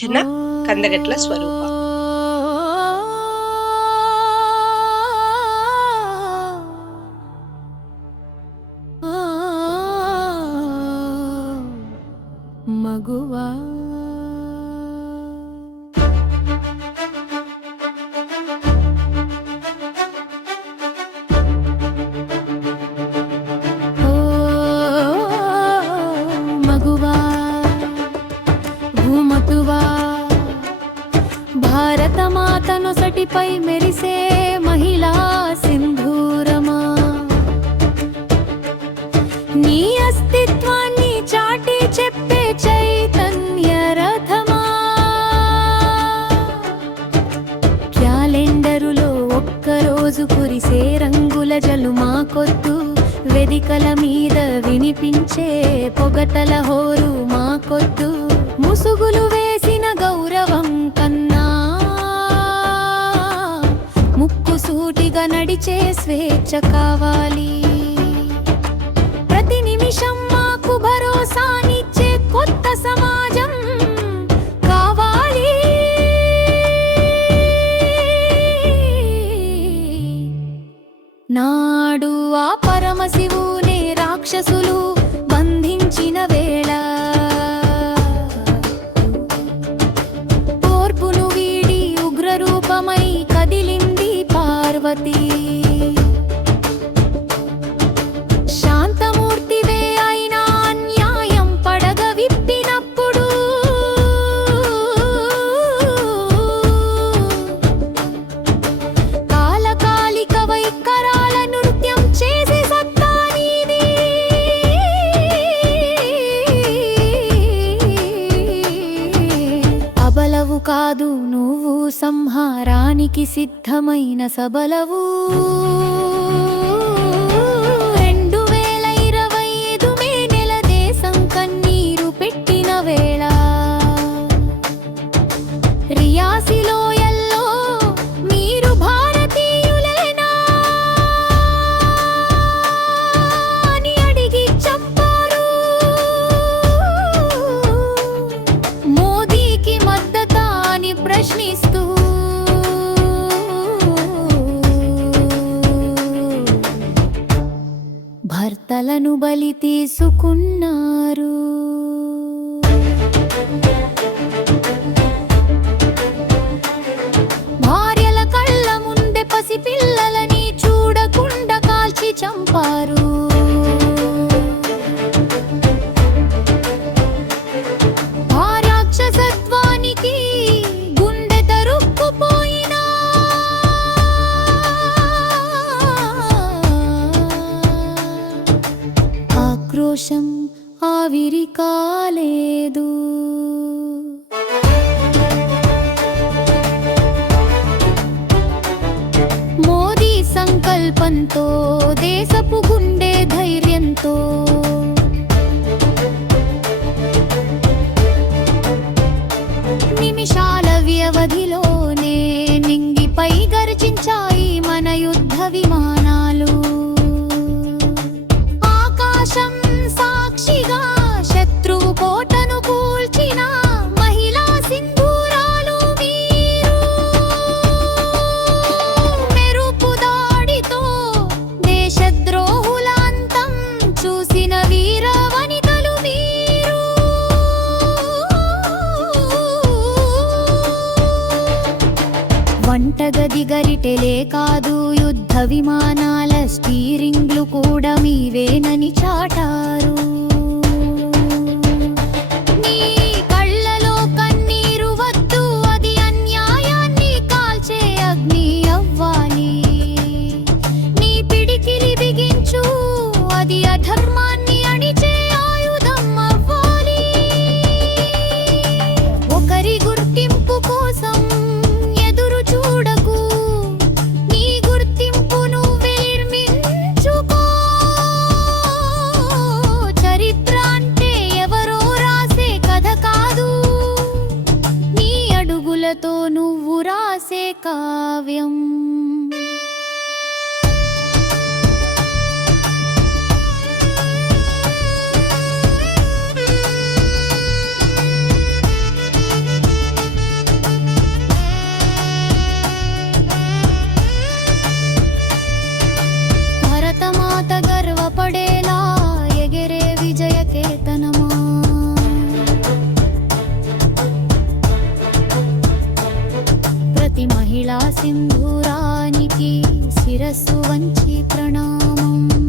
రచన కందగట్ల స్వరూప. మగువా భారతమాత నొసటిపై మెరిసే మహిళా సింధూరమా, నీ అస్తిత్వాన్ని చాటి చెప్పే చైతన్య రథమా, క్యాలెండరులో ఒక్కరోజు కురిసే రంగుల జలు మాకొద్దు, వేదికల మీద వినిపించే పొగటల హోరు మాకొద్దు, ముసుగులు వేసిన గౌరవం కన్నా ముక్కుసూటిగా నడిచే స్వేచ్ఛ కావాలి. ప్రతి నిమిషం మాకు భరోసానిచ్చే కొత్త సమాజం కావాలి. నాడు ఆ పరమశివునే రాక్షసులు బంధించిన వేళ, ఓర్పును వీడి ఉగ్రరూపమై కదిలింది పార్వతీ. శాంతమూర్తివే అయినా అన్యాయం పడగ విప్పినప్పుడు, కాలకాలిక వైఖరాల నృత్యం చేసే సత్తా నీది. అబలవు కాదు నువ్వు, సంహారానికి సిద్ధమైన సబలవు. 2025 మే నెల దేశం కన్నీరు పెట్టిన వేళ, రియాసి లోయల్లో మీరు భారతీయులేనా అని అడిగి చంపారు. మోదీకి మద్దతా అని ప్రశ్నిస్తూ భర్తలను బలి తీసుకున్నారు. భార్యల కళ్ళ ముందే పసిపిల్లలని చూడకుండా కాల్చి చంపారు. ఆ రాక్షసత్వానికి గుండె తరుక్కుపోయినా ఆక్రోశం ఆవిరి కాలేదు. మోదీ సంకల్పంతో, దేశపు గుండె ధైర్యంతో, నిమిషాల వ్యవధిలోనే నింగిపై గర్జించాయి మన యుద్ధ విమానాలు. ఆకాశం సాక్షిగా శత్రువు కోటను కూల్చిన మహిళా సింధూరాలు మీరు. మెరుపు దాడితో దేశద్రోహుల అంతం చూసిన వీర వనితలు మీరు. వంటగది గరిటెలే కాదు, యుద్ధ విమానాల స్టీరింగ్లు కూడా మీవేనని చాటారు. నీ కళ్ళలో కన్నీరు వద్దు, అది అన్యాయాన్ని కాల్చే అగ్ని అవ్వాలి. నీ పిడికిలి బిగించు, అది అధర్మాన్ని అణిచే ఆయుధం అవ్వాలి. ఒకరి గుర్తింపు కోసం ఎదురు చూడకు, నీ గుర్తింపు నువ్వే నిర్మించుకో. చరిత్ర అంటే ఎవరో రాసే కథ కాదు, నీ అడుగులతో నువ్వు రాసే కావ్యం. ప్రతి మహిళా సింధూరానికి శిరస్సు వంచి ప్రణామం.